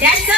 แ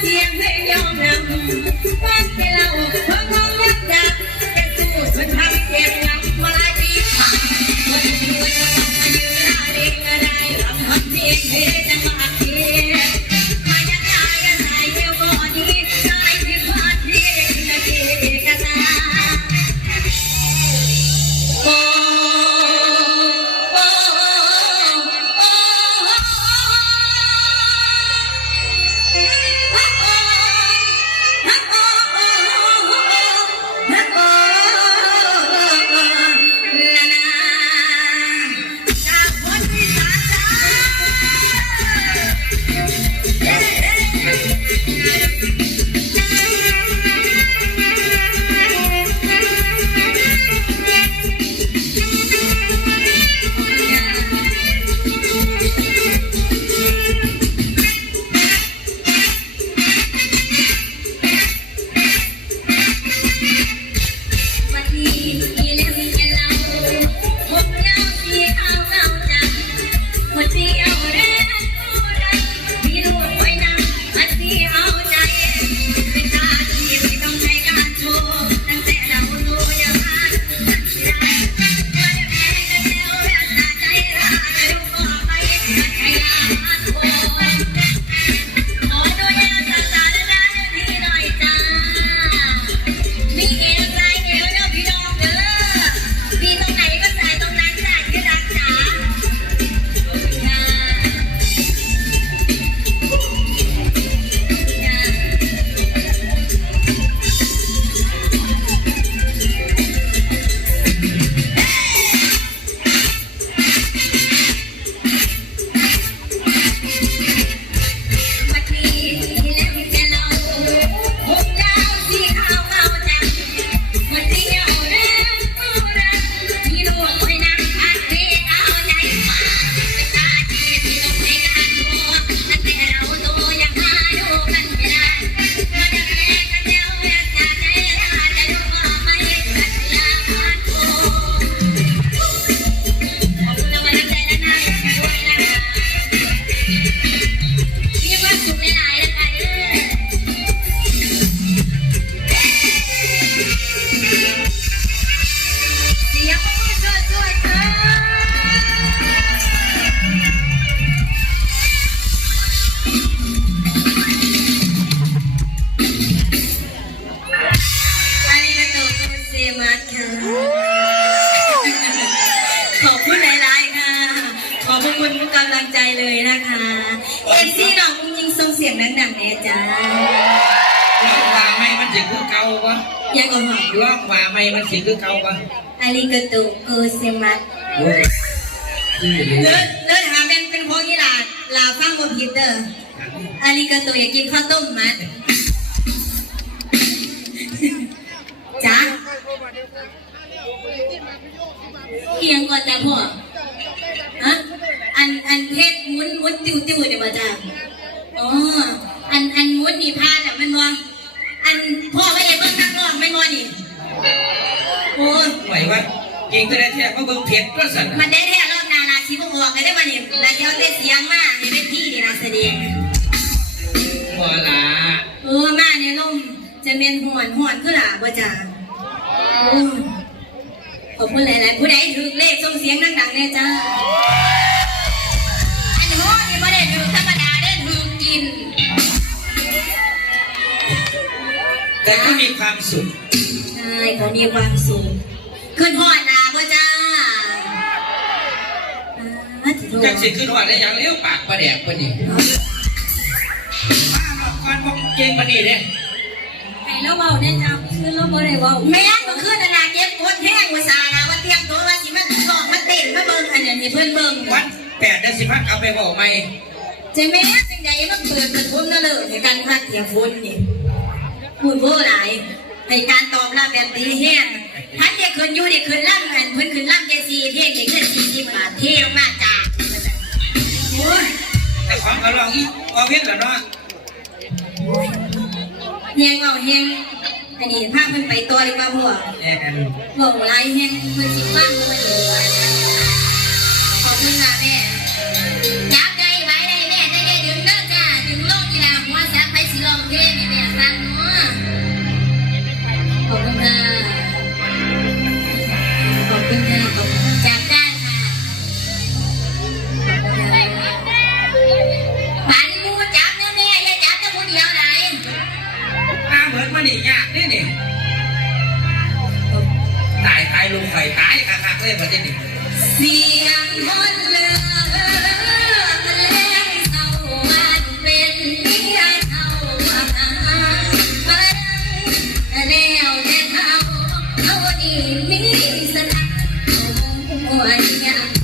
เสียงเพลงยอมนำ คุณทุกกำลังใจเลยนะคะเอฟซีน้องกุ้งยิงส่งเสียงดังๆเนี่ยจ้าร้องว่าไม่มันสิคือเก่าวะยังก็หอมร้องว่าไม่มันสิคือเก่าวะอาริกาโตโกเซมัสโอ้ยนี่เลยเลิศเลิศหาเป็นเป็นพวกนี้ลาลาฟังบนพิเตอร์อาริกาโตอยากกินข้าวต้มมัดจ้าเอียงก่อนจ้ะพ่อ ฮะอันอันเพชรมุนมุนติวติวเนี่ยมาจ้าอ๋ออันอันมุนนี่พานอะมันว่าอันพ่อไม่ได้เบิ่งนักร้องไม่งอนี่โอ้ยไหววะยิงก็ได้แท้ก็เบิ่งเพชรก็สั่นมันได้แท้รอบนาลาชิบออกเลยได้มาเนี่ยลาเจ้าเต้เสียงมาในเป็นที่ดีนาแสดงหัวละเออมาเนี่ยลมจะเมียนหวนหวนคือหล่ะบ่จ้าโอ้ย ขอบคุณหลายๆผู้ใดถือเลขส่งเสียงดังๆแน่จ้า อันโน้ที่ไม่ได้ถูอธรรมดาได้ถูอกิน แต่ก็มีความสุขใช่เขามีความสุขขึ้นหอดนาพ่อจ้าอ่าถือจักสิขึ้นหอดได้อย่างเลี้ยวปากประแดกปะนี่ป้าบอกก่อนบอกเก่งปะนี่เด้ให้ล้วเบาแน่จ้าคือเราบ่ได้เบาแม่นเมื่อคืนน่นาเก็บกดแห้งหัใส่ มีเพื่อนเมืองวัดแปดเดือนสิบห้าเอาไปบอกไหมใช่ไหมจังใดมาเปิดกระทุ้นนั่นเลยในการพักเสียงคนนี่คุณโบหลายในการตอบรับแบบดีแห้งท่านเด็กคืนอยู่เด็กคืนล่ำเงินเพื่อนคืนล่ำเจสีเที่ยงเด็กเกินสี่สิบมาเที่ยงมาจ้าโอ้ยแต่คของเขาลองอีกเอาเพี้ยนเหรอเนาะเฮงเอาเฮงอันนี้ภาพมันไปตัวเลยป่ะพ่อพ่อไล่เฮงมันสิบ้างมันเลย ลองเพลนเนี่ยสังเนาะขอบคุณค่ะขอบคุณค่ะขอบคุณจับได้ค่ะปันมูจับนะแม่อย่าจับแต่คนเดียวเลยอ้าเหมือนมันนี่ยานี่นี่ตายตายลุงไข่ตายคักๆเลยประเด็นนี้เสียงคน เอาดีมีสถานเอามงคอันยัง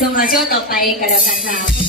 ส่งมาช่วงต่อไปกันแล้วกันค่ะ